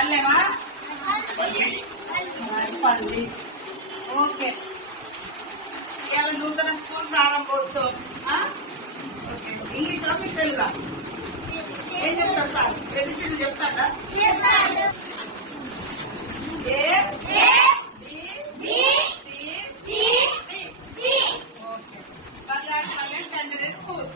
పల్లెమా పల్లి. ఓకే. ఇవాళ నూతన స్కూల్ ప్రారంభోత్సవం. ఓకే. ఇంగ్లీష్ మీకు తెలుగా ఏం చెప్తారు సార్? ఎబిసిడి చెప్తాడా? బంగారుపల్లెం టెండరీ స్కూల్.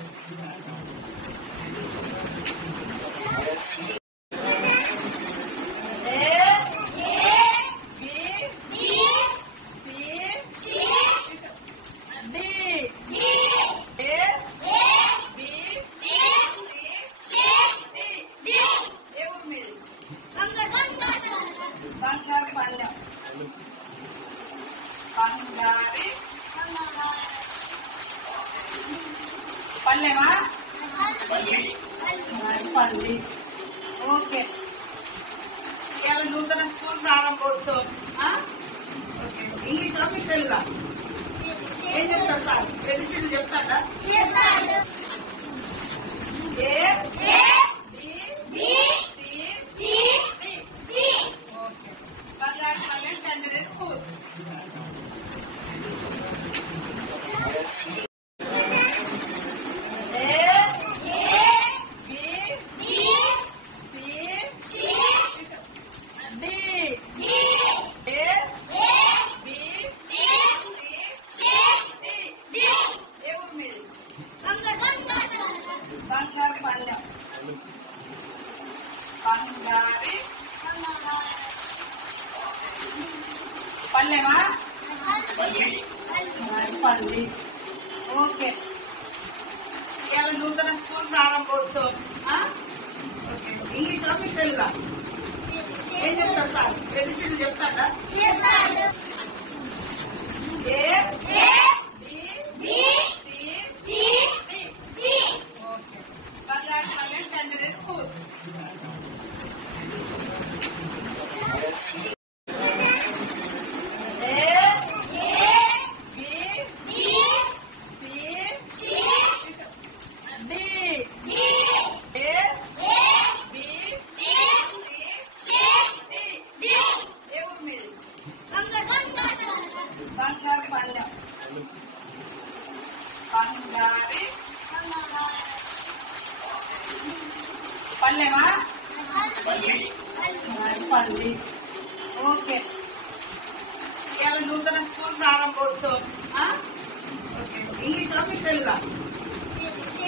బంగారుపల్లెం బంగారి పల్లెమా పల్లి. ఓకే. ఇవాళ నూతన స్కూల్ ప్రారంభోత్సవం. ఓకే. ఇంగ్లీష్ మీకు తెలుగా ఏం చెప్తారు సార్? ఎబిసిడి చెప్తాడా? బంగారుపల్లెం టెండరీ స్కూల్. బంగారుపల్లెం బంగారి పల్లెమా పల్లి. ఓకే. ఇవాళ నూతన స్కూల్ ప్రారంభోత్సవం. ఓకే. ఇంగ్లీష్ మీకు తెలుగా ఏం చెప్తారు సార్? ఎబిసిడి చెప్తాడా? బంగారుపల్లెం టెండరీ స్కూల్. బంగారుపల్లెం బంగారి పల్లెమా పల్లి. ఓకే. ఇవాళ నూతన స్కూల్ ప్రారంభోత్సవం. ఓకే. ఇంగ్లీష్ మీకు తెలుగా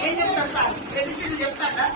ఏం చెప్తారు సార్? ఎబిసిడి చెప్తాడా?